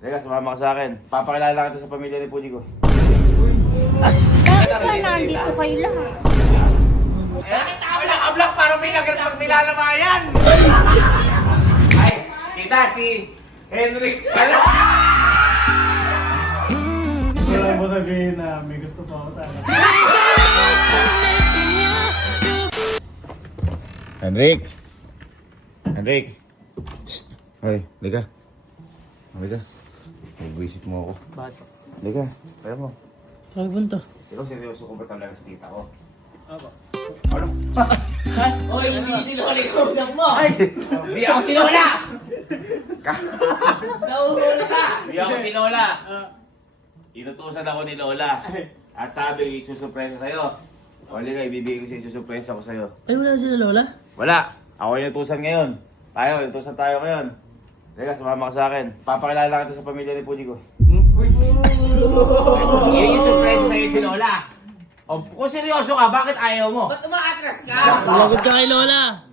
Teka, sumama ka sa akin. Papakilala kita sa pamilya ni Puji ko. Bakit ba nandito kayo lahat? Eh, tao lang ka-vlog para may nagpagmilalamayan! Ay, kita si Henrik. Wala mo sabihin na may gusto pa ako sana. Henrik! Henrik! Psst! Hoy, liga. Liga. Mag-visit mo ako. Bakit? Liga, kaya mo. Ay, punta. Ikaw seryoso ko ba talaga sa tita ko? Ako. Ano? Hoy, hindi si Lola ikaw mo! Ay! Di ako si Lola! Nahuhuli ka! Hindi ako si Lola. Inutusan ako ni Lola. At sabi, susurpresa sa'yo. O liga, ibibigay ko sa'yo, susurpresa ko sa'yo. Ay, wala sila Lola? Wala. Ako yung inutusan ngayon. Inutusan tayo ngayon. Teka, sumama ka sa akin. Papakilala kita sa pamilya ni Puji ko. Yan yung surprise sa'yo ni Lola. O, kung seryoso ka, bakit ayaw mo? Ba't umaatras ka? Lagot ka kay Lola.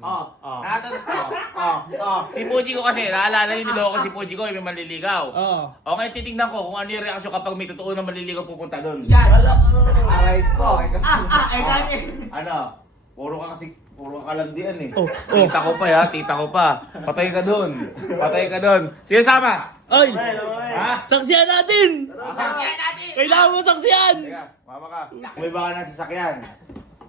Si Puji ko kasi, naalala niyo niloko si Puji ko, yung may manliligaw. Oo. O ngayon titignan ko kung ano yung reaksyon kapag may totoo na manliligaw pupunta doon. Yan! Aray ko! Ay dati! Ano? Puro ka kalandian eh. Oh, Tita ko pa ya, tita ko pa. Patay ka doon. Patay ka doon. Sige, sama! Ay! Ha? Saksiyan natin! Yan natin! Kailangan mo saksiyan! Teka, mama ka. May baka ng sasakyan.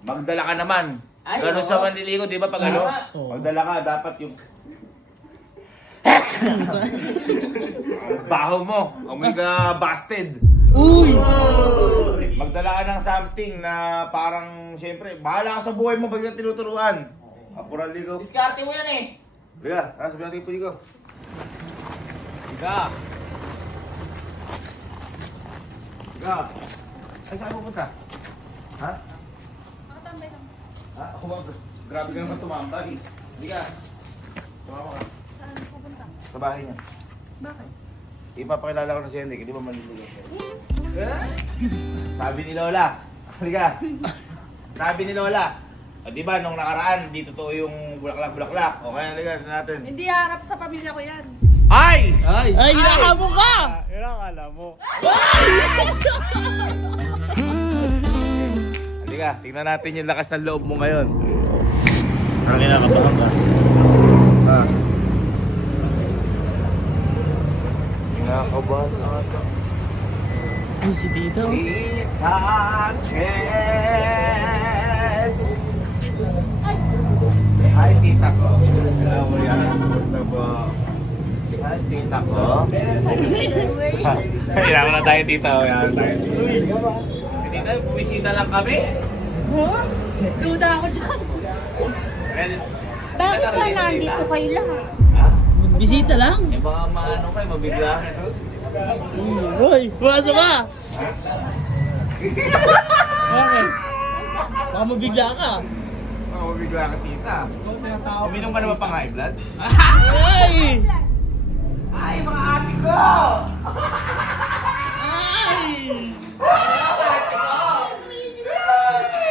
Magdala ka naman. Ay, Gano'n oo. sa manliligaw, di ba? Pag ano? Oo. Magdala ka, dapat yung... Baho mo. Amoy ka busted. Uy! Magdala ka ng something na parang, siyempre, bahala ka sa buhay mo pag yung tinuturuan. Apural ligaw. Diskarte mo yan eh! Liga, sabihin natin yung Puji ko. Liga! Liga! Ay, saan pupunta? Ha? Makatambay lang. Ha? Ako ba? Grabe ka naman tumambay. Liga! Tumama ka. Saan pupunta? Sa bahay niya. Bakit? Ipapakilala ko na si Henrik, hindi ba manliligaw siya? Sabi ni Lola. Liga! Sabi ni Lola. O di ba, nung nakaraan, di totoo yung bulaklak-bulaklak. O kaya, liga natin. Hindi harap sa pamilya ko yan. Ay! Ay! Ay, hinahamon ka! Yun ang alam mo. Halika, tingnan natin yung lakas ng loob mo ngayon. Parang kinakabahan ka. Kinakabahan ka ata. Ay, si Tita. oh. Tita Chess! Hi, tita ko. Hello, yan. Gusto mo? Hi, tita ko. Kailangan na tayo, tita. Kailangan tayo. Tita, bumisita lang kami. Duda ako dyan. Bakit ba nandito kayo lahat? Bisita lang. Yung mga maano kayo, mabigla kayo. Uy! Pumasok ka! Bakit? Baka mabigla ka. Oo, mabigla ka, tita. Uminom ka naman pang high blood? Ay! Ay, mga ate ko! Ay!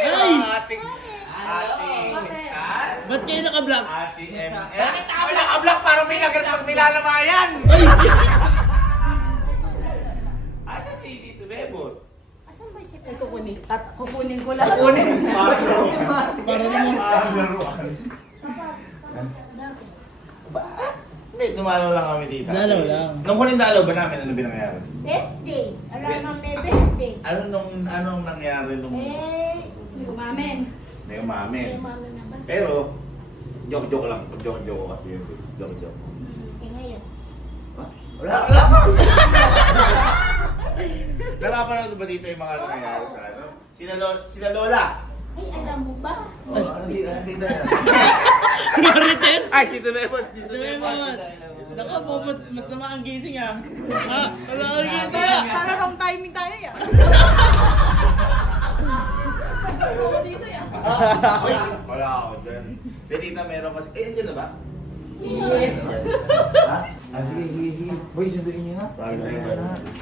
Ay! Ating... Ba't kayo naka-block? Ating MM. Bakit tao lang ka-vlog para may nagpagmilalamayan? Ay! Asa si Tito Bebo? Asan ba si Ito kukunin ko lang. Kunin! Parang Para naman. laruan. Hindi, dumalaw lang kami dito. Dalaw lang. Nung huling dalaw ba namin, ano binangyari? Birthday. Alam nang may birthday. Anong nangyari nung... Umamin. May umamin. May umamin naman. Pero, joke-joke lang. Joke-joke kasi yun. Joke-joke. Ngayon. Wala Napapanood ba dito yung mga nangyayari sa ano? Sila Lola! Ay, alam mo ba? Dito na. Marites? Ay, Tito Bebos! Tito Sabi mo, Bebos! naku po, mas naman ang gising ah. Ha? Wala kang gising Para, ah. para wrong timing tayo yan. Sabi ko dito yan. Wala ako dyan. Tita, meron kasi... andyan na ba? Sino? Ha? Sige. Boy, sunduin niyo na.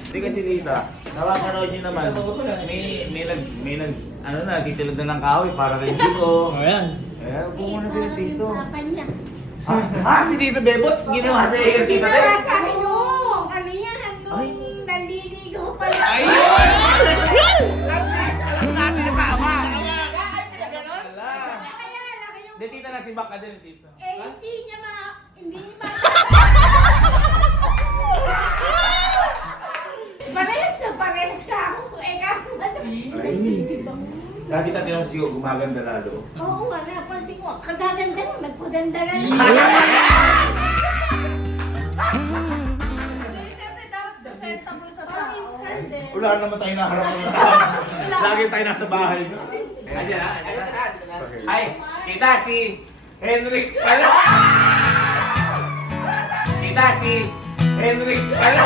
Hindi kasi Tita, napapanood niyo naman. May titilad na ng kahoy para kay Chico. O yan. Eh, pumunta sila dito. Papa niya. Si Tito Bebot, ginawa sa iyo, Tita Ginawa Bes. sa akin yung. Ano yan? Naliligaw pala. Ayun! At least, alam natin yung tama. Ay, pinaganon? Kaya, Hindi, tita na si Baka din, tita. hindi niya hindi ma... Parehas ka ako. Nagsisip ako. Dati tati naman siyo, gumaganda lalo. Oo nga, napansin ko. Kagaganda na, nagpaganda na. Siyempre, dapat presentable sa tao. Wala naman tayo naharap ng lagi tayo nasa bahay. Ayan na, ayan na. Ay, kita si Henrik pala. Kita si Henrik pala.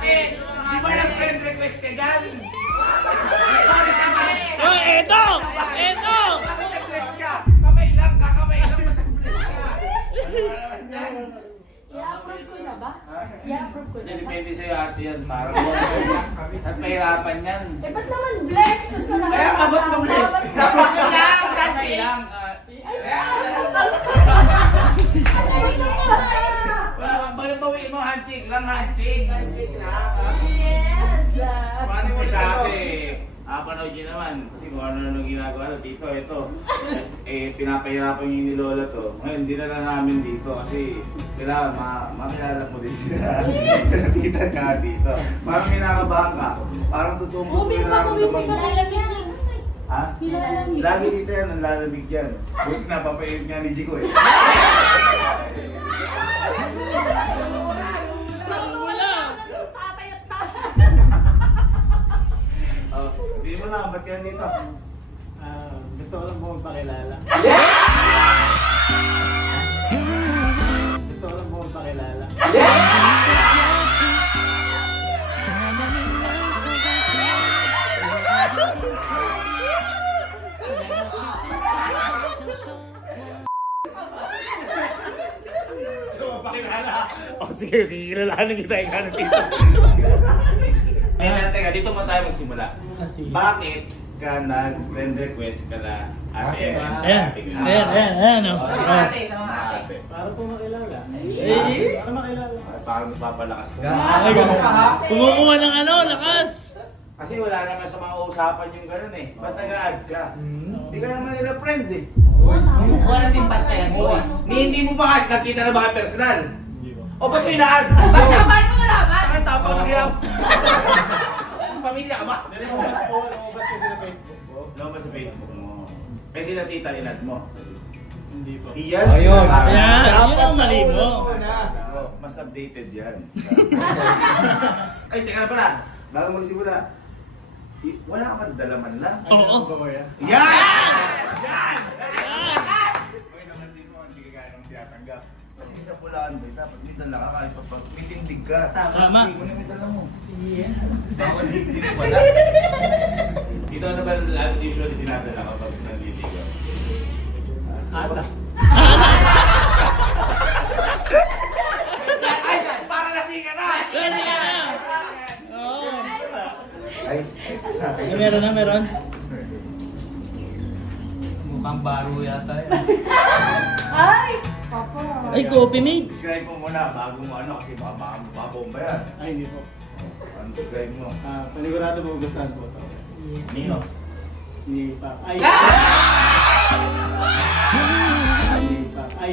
Di ba nag-friend request ka dyan? Oh, eto! Eto! Kamay lang, kakamay lang. I-approve ko na ba? I-approve ko na ba? Depende sa'yo ate yan, parang at mahirapan yan. Eh, ba't naman blessed? Tapos ko Kaya ka ba't ma-bless? Dapat lang, kamay lang. Bawi mo handshake lang, handshake. Handshake lang. Yes! Paano mo kasi, panood nyo naman. Kasi kung ano nung ginagawa dito, ito. Pinapahirapan yung ni Lola to. Ngayon, hindi na lang namin dito kasi kailangan makilala mo din sila. Nakita ka dito. Parang minakabahan ka. Parang tutumbo Oh, ko yung nararamdaman mo. nilalamig yan. Ha? Nilalamig. Lagi dito yan, ang lalamig dyan. Buti na, papayod nga ni Jico eh. Wala! Tatay at tatay. Hindi mo na, ba't yan dito? Gusto ko lang po magpakilala. Gusto ko lang po magpakilala. O sige, kikilalanin kita yung ano dito. Teka, dito mo tayo magsimula. Bakit ka nag-friend request ka na ate? Ayan, oh. Ate. Para po makilala. Para makilala. Parang nagpapalakas ka. Ay, kumukuha ng ano, lakas! Kasi wala naman sa mga usapan yung gano'n eh. Ba't nag-add ka? Hindi ka naman nila friend eh. Wala simpatya yan, boy. Hindi mo ba nakita na ba personal? Hindi po. O ba't ko inaan? Ba't naman mo nalaman? Ang tapang na kaya. Pamilya ka ba? Lumabas po kasi sa Facebook po. Lumabas sa Facebook mo. Kasi sila tita inad mo. Hindi po. Yes. Ayun. Ayan, Dapat yun ang mali mo. sa una. Mas updated yan. Ay, teka na pala. Bago magsimula. Wala ka pa dalaman lang. Oo. Yan! Yan! Uy, naman din mo, hindi ka ganong tiyatanggap. Kasi sa pulaan mo, dapat may dala ka kahit pa pag may tindig ka. Tama. Hindi mo na may dala mo. Bawal hindi wala. Ito ano ba usually dinadala kapag naliligaw? Ata. Ay! Para lasing ka na! Pwede ka na! Oo. Ay, Meron. Mukhang baro yata yan. Ay! Papa. Ay, coffee mate. describe mo muna bago mo ano kasi baka mabomba yan. Ay, hindi po. Ano describe mo? Panigurado po gustuhan po ito. Nino? Hindi pa. Ay! Hindi pa. Ay!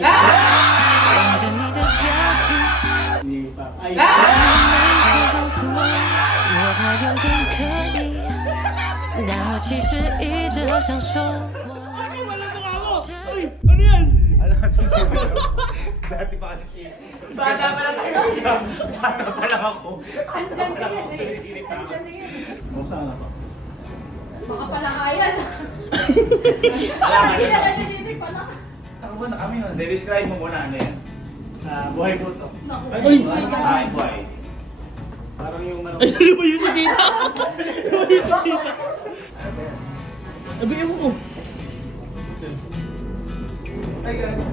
望着你的表情， Hindi pa. Ay! 能否告诉我，我怕有点刻意，但我其实一直好想说我。 Ay! Ano yan? Ano ang susunod? Dati pa kasi Bata pa lang tayo. Bata pa lang ako. Andyan na yan eh. Andyan na yan. Kung saan ako? Baka palakayan. Wala Baka ka hindi na. na ganyan dito pala. Ako ba na kami nun? Describe mo muna ano yan. buhay po to. Ay! Ay, buhay. Parang yung manok. Ay, lumayo si tita! Lumayo si tita! Abi, ewan ko. Ay, gano'n.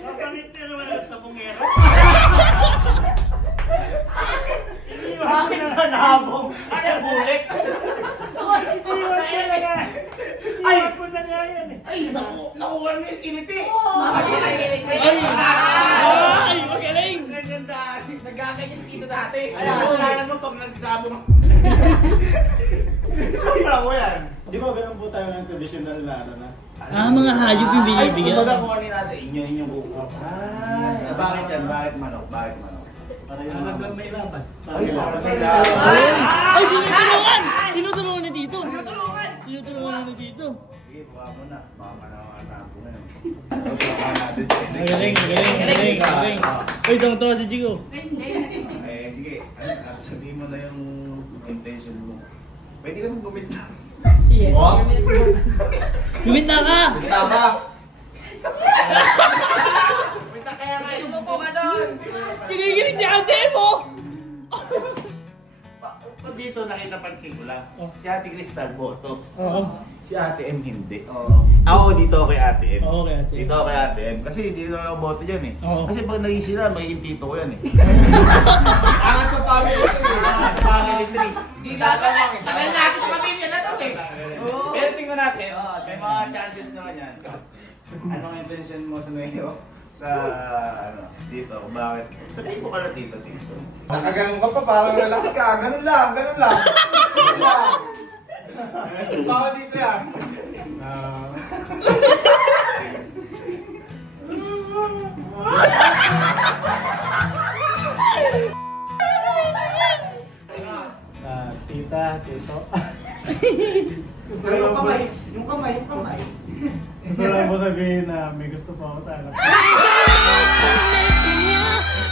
Makamit na naman sa pungero. Bakit na nahabong? Ano, bulik? Ay! Ako na nga yan eh. Ay, nakuha niya yung kiliti. Ay! Magaling! Ganyan dati. Nagkakanyas dito dati. Ay, Ay, kasalanan mo pag nagsabong. Sobra ko yan. Di ba ganun po tayo ng traditional na ano na? Mga hayop yung binibigyan. Ay, kumbaga kung ano yung nasa inyo, inyong buko. Bakit yan? Bakit manok? Bakit manok? Para yung hanggang may laban. Ay, parang may Ay! Tinutulungan! Tinutulungan ni Tito! Tinutulungan ni Tito! Sige, baka mo na. Baka manakakanap ko na yun. Baka natin sa inyo. Magaling! Uy, tawang-tawa si Chico. Eh, sige. At sabihin mo na yung intention mo. Pwede ka mong gumit na. Yes. Oh? Gumit na ka! Tama! Kumita kaya nga yung buko ka doon. Kinikinig si ate mo! Pag dito nakita pansin ko lang, Oh. si Ate Crystal boto. Oo. Si Ate M hindi. Oo. Ako dito ako kay Ate M. Oo, kay Ate M. Dito ako kay Ate M. Kasi dito na ako boto dyan eh. Oo. Kasi pag naging sila, magiging tito ko yan eh. Angat sa family. Family tree. Di tatawang eh. Tagal natin sa pamilya na to eh. Pero tingnan natin, may mga chances naman yan. Anong intention mo sa ngayon? Sa ano, dito, kung bakit? Sabihin mo ka na tito. Nakaganon ka pa, parang relax ka. Ganun lang, ganun lang. Ganun lang. Bawal dito yan. Tita, tito. Yung kamay, yung kamay, yung kamay. Gusto lang mo sabihin na may gusto pa ako sa anak.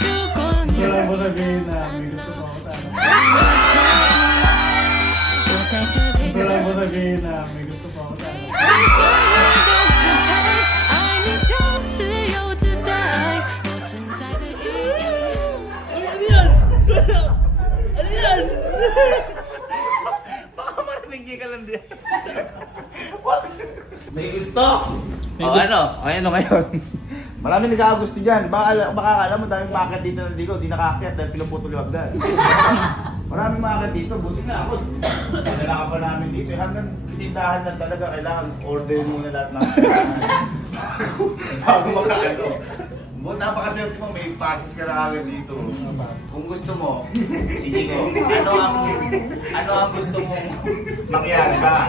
如果你 Gusto lang mo sabihin na may gusto pa ako sa anak. 我在这陪 Gusto 着 lang mo 你。 sabihin na may gusto pa ako sa anak. 喜欢你的姿态，爱你就自由自在，我存在的意义。 Ano yan? Ano yan? Baka marinig ka lang din. May gusto! May O gusto. ano ngayon? Marami nagkakagusto dyan. Baka alam mo, daming maakyat dito ng ligaw, di nakaakyat dahil pinuputol yung hagdan. Maraming maakyat dito, buti na ako. Dala ka pa namin dito. Hanggang tindahan lang talaga, kailangan order muna lahat ng bago makaano. Napakaswerte mo, may passes ka na agad dito. Kung gusto mo, sige ko, ano ang gusto mong mangyari ba?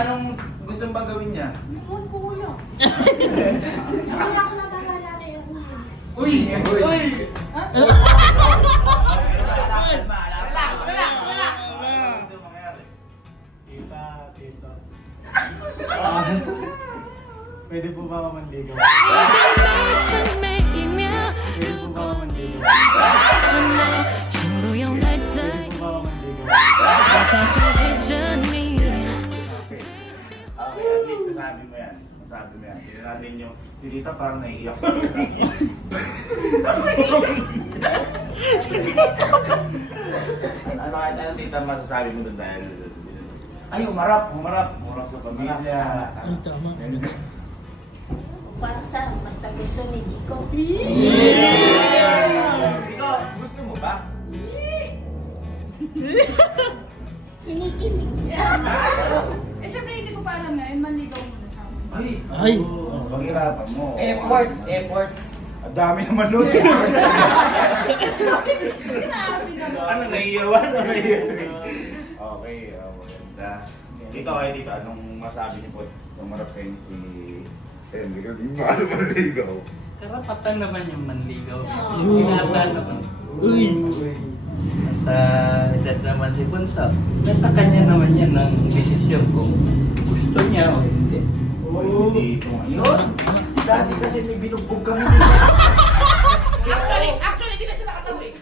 Anong gusto mong bang gawin niya? Ewan ko kuya. Hindi ako nabahala na yung Uy! Uy! Relax. Ano gusto mong mangyari? Tita, tito. Pwede po ba ako manligaw? 我在每分每一秒， Pwede po ba ako manligaw? 请不用太在 Pwede 意， po ba ako manligaw? 我在这陪着你。 Okay, at least nasabi mo yan. Nasabi mo yan. Hindi natin yung Tita parang naiiyak sa ano tita masasabi mo doon dahil ay, umarap sa pamilya. Ay, tama. Para sa basta gusto ni Nico. Ikaw, gusto mo ba? Kinikinig. Eh, syempre hindi ko pa alam na yun, manligaw muna sa akin. Ay! Ay. Paghirapan mo. Efforts. Ang dami naman nun. Sinabi naman. Ano, naiiyawan o naiiyawan? Okay, maganda. Dito kayo dito, anong masabi niyo po? Umarap sa inyo si Henry. Paano mo naligaw? Karapatan naman yung manligaw. Uy. Hinata naman. Uy. Sa edad naman si Bunso. Nasa kanya naman yan ang desisyon kung gusto niya o hindi. Oh, dito ngayon. Dati kasi may binugbog kami. Actually, di na sila katawig.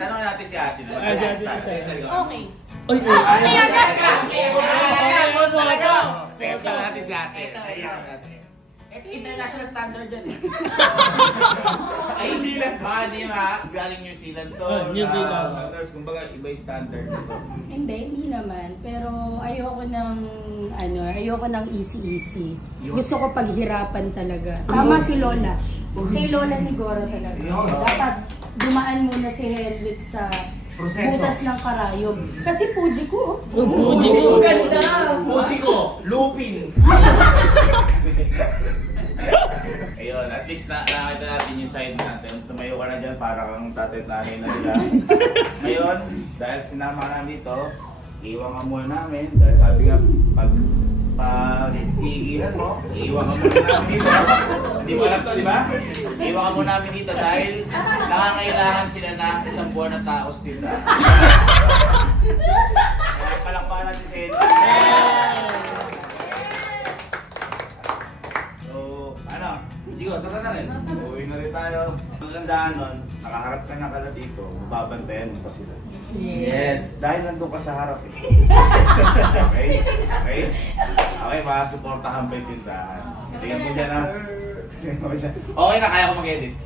tanong natin si ate na. Ah, si ate. Okay. Ay, Tanong natin si ate. Ito international standard yan eh. Ay, New Zealand ba? Di ba? Galing New Zealand to. New Zealand. Standards, kumbaga iba yung standard nito. Hindi naman. Pero ayoko ng easy-easy. Gusto ko paghirapan talaga. Tama si Lola. Kay Lola ni Goro talaga. Dapat dumaan muna si Helix sa butas ng karayom. Kasi Puji ko. Puji ko. Ganda. Puji ko! Lupin! Ayun, at least nakita natin yung side natin. Tumayo ka na dyan para kang tatay at nanay na nila. Ngayon, dahil sinama ka na dito, iwan ka muna namin. Dahil sabi nga, pag iihan mo, iwan ka muna namin dito. Hindi mo alam to, di ba? Iwan ka muna namin dito dahil nakangailangan sila ng isang buwan na taos dito. Kaya palakpakan natin si Henry. Jigo, tara na rin. Uwi na rin tayo. Ang gandaan nun, nakaharap ka na kala dito, babantayan mo pa sila. Yes, dahil nandun ka sa harap eh. Okay? Okay? Okay, makasuportahan pa yung tindahan. Tingnan mo dyan ha. Okay na, kaya ko mag-edit.